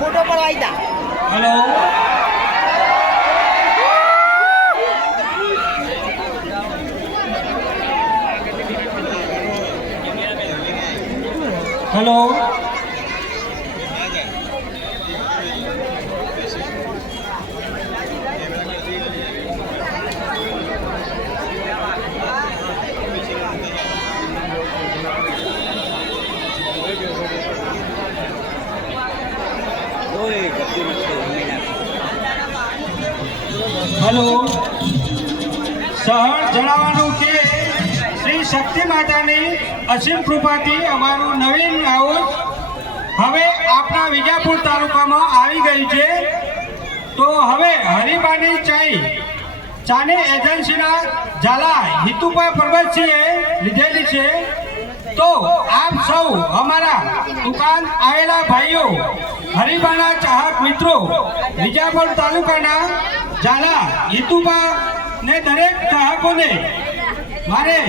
Photo પર આવી જા. હેલો હેલો હેલો સહર જણાવવાનું કે શ્રી શક્તિ માતાની અસીમ કૃપાથી અમારું નવીન હાઉસ હવે આપણા વિજાપુર તાલુકામાં આવી ગઈ છે. તો હવે હરિબાની ચાની એજન્સીના ઝાલા હિતુપા પરબતસિંહે લીધેલી છે. તો આપ સૌ અમારા દુકાન આવેલા ભાઈઓ હરિબાના ચાહક મિત્રો વિજાપુર તાલુકાના ઝાલા હિતુપા ને દરેક ચાહકોને મારે